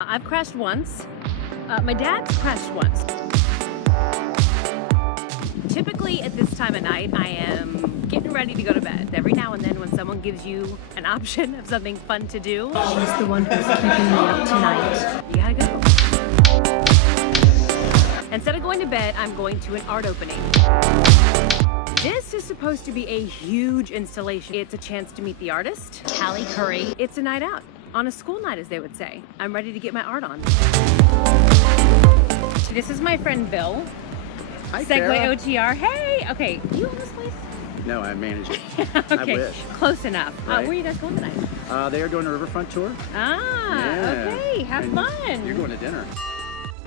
I've crashed once. My dad's crashed once. Typically at this time of night, I am getting ready to go to bed. Every now and then when someone gives you an option of something fun to do, she's the one who's keeping me up tonight. You gotta go. Instead of going to bed, I'm going to an art opening. This is supposed to be a huge installation. It's a chance to meet the artist, Caledonia Curry. It's a night out, on a school night, as they would say. I'm ready to get my art on. This is my friend Bill. Hi, Segway Kara. OTR. Hey, okay, you own this place? No, I manage it. Okay, I wish. close enough. Right. Where are you guys going tonight? They are doing a riverfront tour. Ah, Yeah. okay, have And fun. You're going to dinner.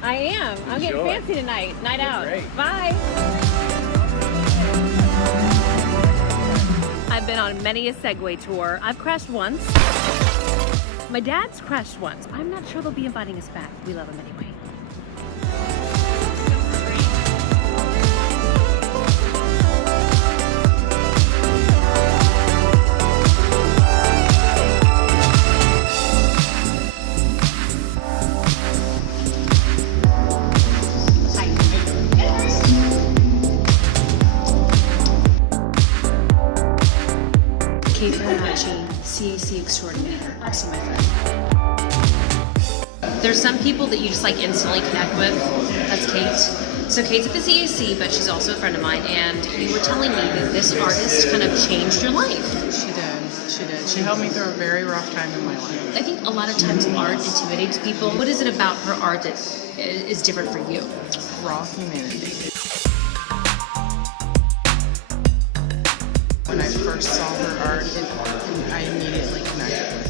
I am. I'm getting Enjoy. fancy tonight. Night out. Great. Bye. I've been on many a Segway tour. I've crashed once. My dad's crashed once. I'm not sure they'll be inviting us back. We love him anyway. Kate Bernacci, CAC extraordinaire, also my friend. There's some people that you just like instantly connect with. That's Kate. So Kate's at the CAC, but she's also a friend of mine, and you were telling me that this artist kind of changed your life. She did. She did. She helped me through a very rough time in my life. I think a lot of times art intimidates people. What is it about her art that is different for you? Raw humanity. When I first saw her art, I immediately connected with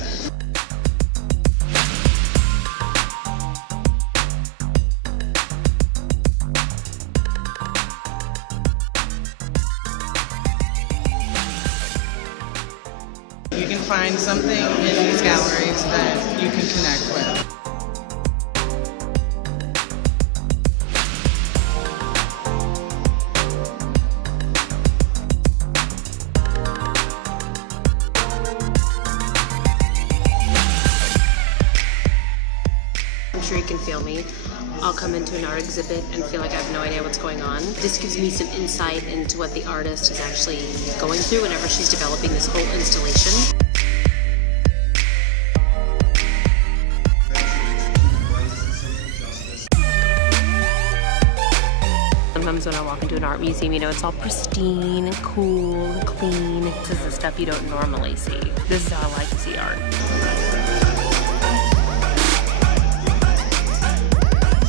it. You can find something in these galleries that you can connect with. I'm sure you can feel me. I'll come into an art exhibit and feel like I have no idea what's going on. This gives me some insight into what the artist is actually going through whenever she's developing this whole installation. Sometimes when I walk into an art museum, you know, it's all pristine and cool and clean. This is the stuff you don't normally see. This is how I like to see art.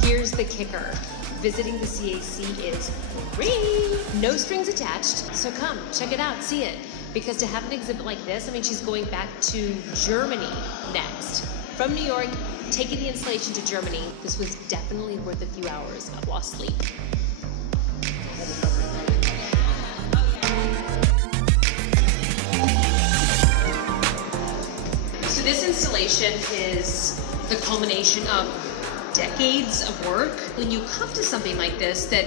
Here's the kicker. Visiting the CAC is free. No strings attached. So come, check it out, see it. Because to have an exhibit like this, I mean, she's going back to Germany next. From New York, taking the installation to Germany. This was definitely worth a few hours of lost sleep. So this installation is the culmination of decades of work. When you come to something like this, that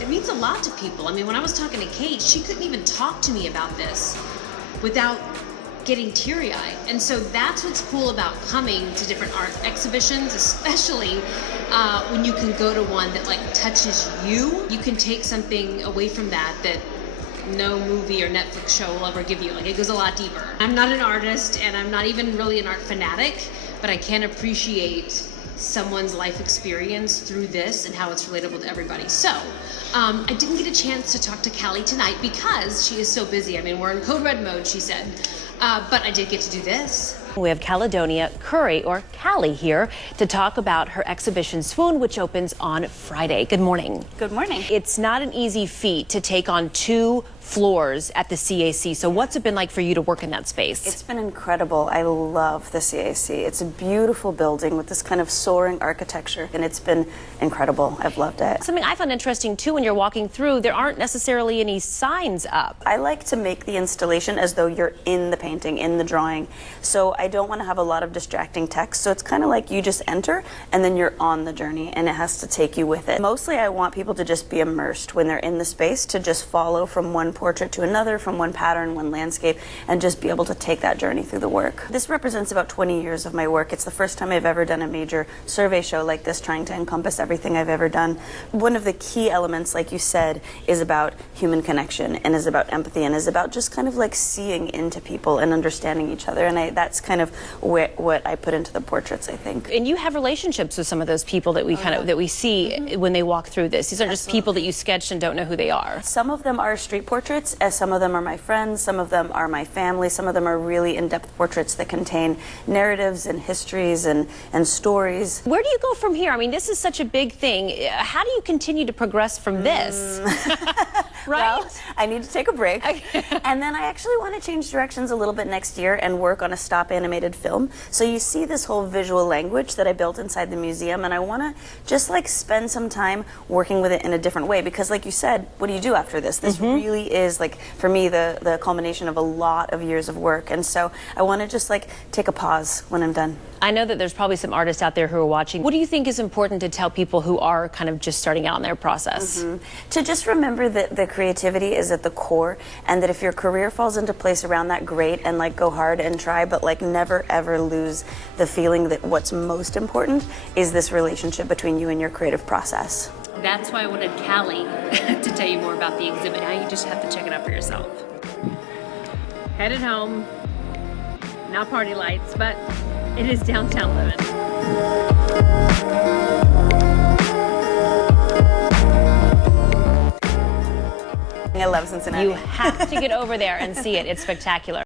it means a lot to people. I mean, when I was talking to Kate, she couldn't even talk to me about this without getting teary-eyed. And so that's what's cool about coming to different art exhibitions, especially when you can go to one that like touches you. You can take something away from that no movie or Netflix show will ever give you. Like, it goes a lot deeper. I'm not an artist, and I'm not even really an art fanatic, but I can appreciate someone's life experience through this and how it's relatable to everybody. So, I didn't get a chance to talk to Callie tonight because she is so busy. I mean, we're in code red mode, she said. But I did get to do this. We have Caledonia Curry, or Callie, here to talk about her exhibition Swoon, which opens on Friday. Good morning. Good morning. It's not an easy feat to take on 2 floors at the CAC. So what's it been like for you to work in that space? It's been incredible. I love the CAC. It's a beautiful building with this kind of soaring architecture, and it's been incredible. I've loved it. Something I found interesting too when you're walking through, there aren't necessarily any signs up. I like to make the installation as though you're in the painting, in the drawing. So I don't want to have a lot of distracting text. So it's kind of like you just enter and then you're on the journey and it has to take you with it. Mostly I want people to just be immersed when they're in the space, to just follow from one portrait to another, from one pattern, one landscape, and just be able to take that journey through the work. This represents about 20 years of my work. It's the first time I've ever done a major survey show like this, trying to encompass everything I've ever done. One of the key elements, like you said, is about human connection and is about empathy and is about just kind of like seeing into people and understanding each other. And that's kind of what I put into the portraits, I think. And you have relationships with some of those people that we that we see when they walk through this. These aren't just people that you sketched and don't know who they are. Some of them are street portraits, as some of them are my friends, some of them are my family, some of them are really in-depth portraits that contain narratives and histories and stories. Where do you go from here? I mean, this is such a big thing. How do you continue to progress from this? Right? Well, I need to take a break. And then I actually want to change directions a little bit next year and work on a stop animated film. So you see this whole visual language that I built inside the museum, and I want to just like spend some time working with it in a different way, because like you said, what do you do after this? This really is, like, for me, the culmination of a lot of years of work. And so I want to just like take a pause when I'm done. I know that there's probably some artists out there who are watching. What do you think is important to tell people who are kind of just starting out in their process? To just remember that the creativity is at the core, and that if your career falls into place around that, great, and like go hard and try, but like never ever lose the feeling that what's most important is this relationship between you and your creative process. That's why I wanted Callie to tell you more about the exhibit. Now you just have to check it out for yourself. Headed home. Not party lights, but it is downtown living. I love Cincinnati. You have to get over there and see it. It's spectacular.